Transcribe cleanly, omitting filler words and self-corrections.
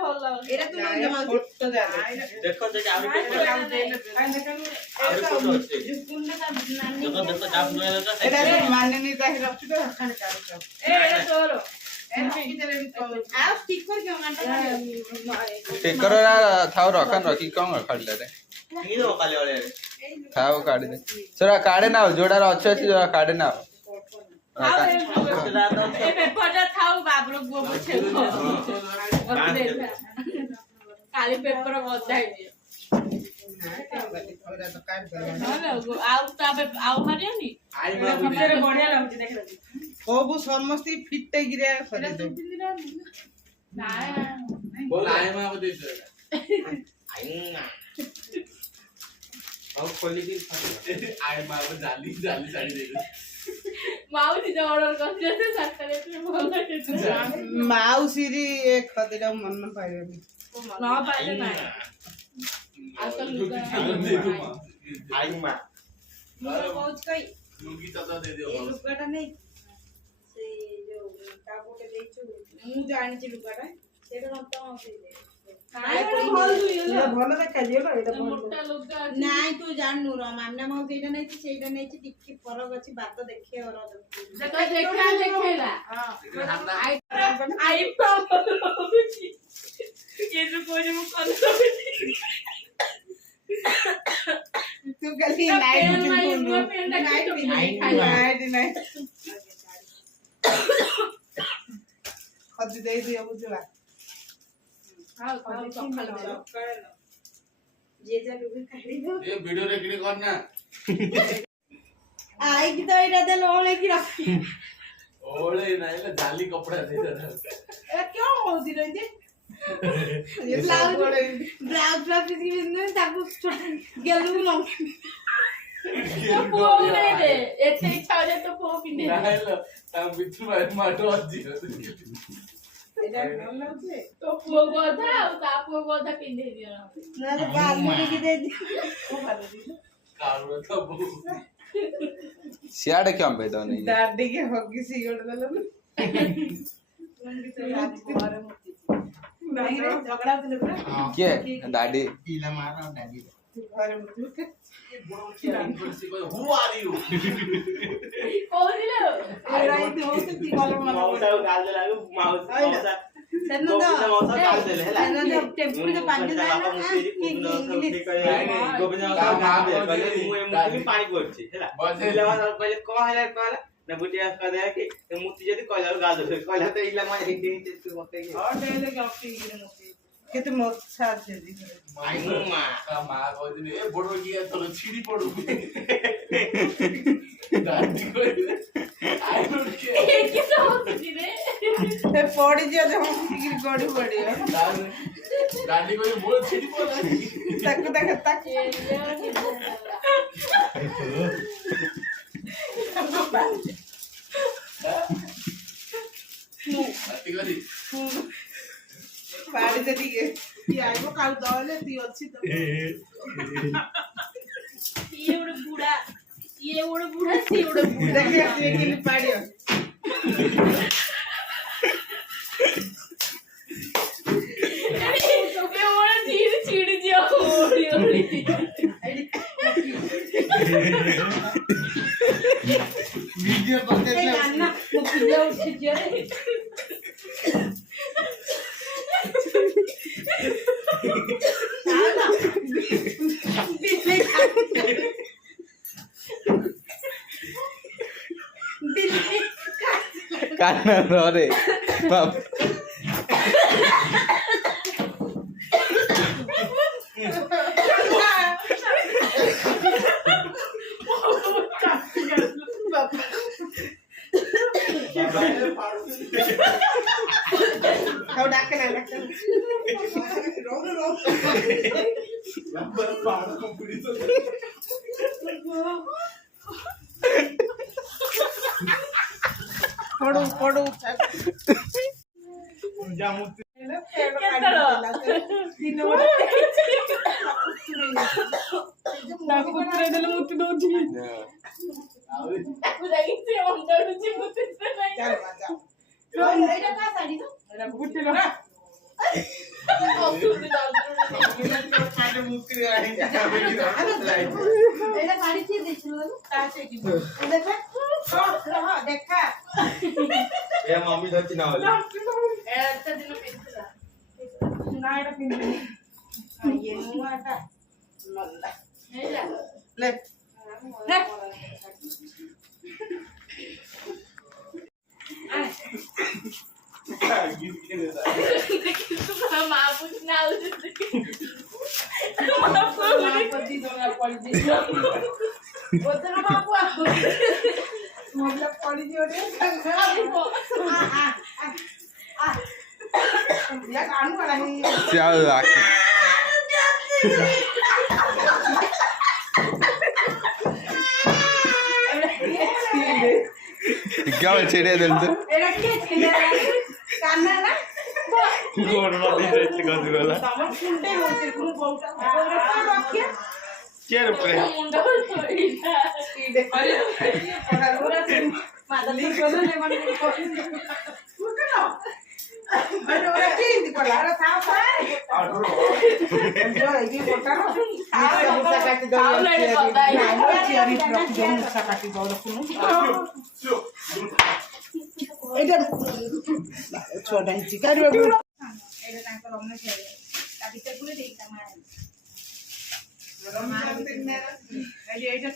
ଭଲ ଏଟା ତୁ ଜମା ଫଟୋ ଦେ ଦେଖ ସେଠି ଆହୁରି ଫଟୋ ଅଛି ଦେଖ ଦେଖ ତା ଫଟୋ ଏଟା ମାନିନି ତାହି ରଖି ଦେ ଖାଲି କାଢୁଛ ଏଟା ତୋର ଆଉ ଷ୍ଟିକର କ୍यों କାଟ ଷ୍ଟିକର ଥାଉ ରଖାନ ରଖି କଣ ଖାଡିଲା ରେ ଇଏ ଦो କାଲି ଅଳେ ଥାଉ କାଢି ଦେ ସେରା କାଢେ ନା ଯୋଡାର ଅଛି ଯୋଡା କାଢେ ନା ଏ ପେପରଟା ଥାଉ ବାବୁର ପୁଅ ବୁଝେଇବ କାଲି ପେପର ବଦା ହେଇଯିବ ଆଉ ତାପରେ ଆଉ ହରିବନି ବଢିଆ ଲାଗୁଛି ଦେଖ ସବୁ ସମସ୍ତେ ଫିଟେ ଗିରେ ସରି ଦେ बोल आई मां को दे दे ଆଉ ଖୋଲିକି आई मां को जाली जाली साड़ी दे दे ମାଉସୀ ଯୋଉ ଅର୍ଡର କରିଥିଲେ ସାତଟାରେ ଭଲ ମାଉସୀରି ଏ ଖଦିଟା ମନ ପାଇବନି ନ ପାଇଲେ ନାହିଁ ଆସଲ ଲୁଗା दे दो मां ଆଇ ମା କହୁଛି କଇ लुंगी तो दे दो ଏ ଲୁଗାଟା ନେଇ ସେ ଯୋଉ କାବୁଟେ ଦେଇଛୁ ମୁଁ ଜାଣିଛି ଲୁଗାଟା ସେଇଟା ମତ ଭଲ ଦେଖାଯିବ ଏଇଟା ମୋଟା ଲୁଗା ନାଇଁ ତୁ ଜାଣିନୁ ର ମାମନା ମାଉ ସେଇଟା ନେଇଛି ସେଇଟା ନେଇଛି ଟିକେ ଫରକ ଅଛି ବାତ ଦେଖେଇବ ର ଦେଖେଇଲା ଆଇ ये जो कोई ମୁଁ କଲ ତୁ ଖାଲି ନାଇଟ୍ ଖଦି ଦେଇ ଦିଅ ବୁଝିଲା ये जा लुगा काढी दो ये वीडियो रेकॉर्डिंग करना आई की तो एटा दे लोळे की रखी ओले नाही ना जाली कपडा दे दे ए क्यों होती रहती ये ब्लाउज ब्लाउज की बिंदु ताकू गेलु न तो ପୁଅ ଦେ ଦେ ଏତେ ଇଚ୍ଛା ହଉଛି ତ ପୁଅ ପିନ୍ଧେ नाही ला ता बिचु भाई माटो अछि एटा ଭଲ ଲାଗୁଛି तो ପୁଅ କଥା ଆଉ ତା ପୁଅ କଥା ପିନ୍ଧେଇ ଦିଅ ନହେଲେ ବାଲୁରି की दे दी ओ ଭଲ दी कारो तो बहु सियाड़े क्यों भेदो नहीं दादी के होगी सी गोड़ दलो नहीं रे झगड़ा होते लोग के दादी ପିଲା ମାର ଡାଡି घरे मुते हु आर यू କହୁଥିଲେ राई दोस्त ती गलो मन ମାଉସା ଗାଲ ଲାଗୁ ମାଉସା ସେନ ତ ମାଉସା ଗାଲ ଦେଲେ ହେଲା ସେନ ତ टेम्पल के पानी ना इंग्लिश ଗୋବିନ୍ଦ ମାଉସା ଗାଲ ଦେଲେ କହିଲେ ମୁଁ ଏମିତି ପାଣି ପଡୁଛି ହେଲା ପିଲା ମାଉସା କହିଲେ କଣ ହେଲା ନା ବୁଟିଆ କହିଲା କି ମୁତି ଯଦି କହିଲା ଗାଲ ଦେଲେ କହିଲା ତ ଇଲା ମା ହିଡି ତୁ ମତେ କି और डेले गप्पी गिरे मोती केते मोछा छे दी ଆଇ ମା का मां कहदिनी ए बडो किया तोर छिडी पडु दादी कोइ आई डोंट केयर କି ହଉଛି ରେ ए पड़ी जे हम गड़ी पड़ी दादी कोइ मोर छिडी पडला तक तक तक दादी गरी पाड़ी दे दिए ती आइबो काल दले ती अछि तो ये ଗୋଟେ ବୁଢା ସିଏ ଗୋଟେ ବୁଢା देखे ती कि पाड़ियो ये ଗୋଟେ ଧୀରେ ଛିଡି ଯିବ ଓଳି ଓଳି ଭିଡିଓ ए गाना मो पिया उठी जे आला दिल्ली कान रे बाप हाउ डाके ना रो पाड़ कंपटीशन पड़ो पड़ो ଜାମୁତି दिन ତାକୁ ପତ୍ରରେ ଦେଲେ ମୁତି ଦଉଛି ତାକୁ ଯାଇକି ସେ ଅଣ୍ଡାଡୁଛି ମତେ ଚାଲ ମା ଚାଲ ଏଇଟା କା ଶାଢୀ ତ ଏଟା ବୁଟିଲ পাটে মুখ করে রাখি এটা বাড়ি দিয়ে দিয়েছিল তাতে কি দেখা হ্যাঁ দেখা এ মাম্মি ধরছি না হলে একটা দিন পেছলা না এটা পিন্দি ইয়ে নোয়াটা মল্লা এই যা লে লে মা বুঝ না উঠে পদি দোনা পড়ি দি ওদের বাবু আপু মল্লা পড়ি দিও রে या कानू वाला है चल राखी क्या चढ़े दिल तो एरा के छेले कान्ना ना गोड़ मार दे इतने गंदू वाला तमन कुंडे होते कुनु बहुता रखे चेयर ऊपर मुंडा तोड़ीला अरे पड़ा लोरा से मादली कोलो ले मन कुटनो अरे ओरा के इंदी कोला रा था पार जो ये बोटानो मुसा काटी दो चियारी रख दो मुसा काटी दो रखनु এটা ছোটা চিকারি বাবু এটা তাঙ্কর অন্য ছেলে কাটিতে গুলো দেইতা মা এই যে এইটা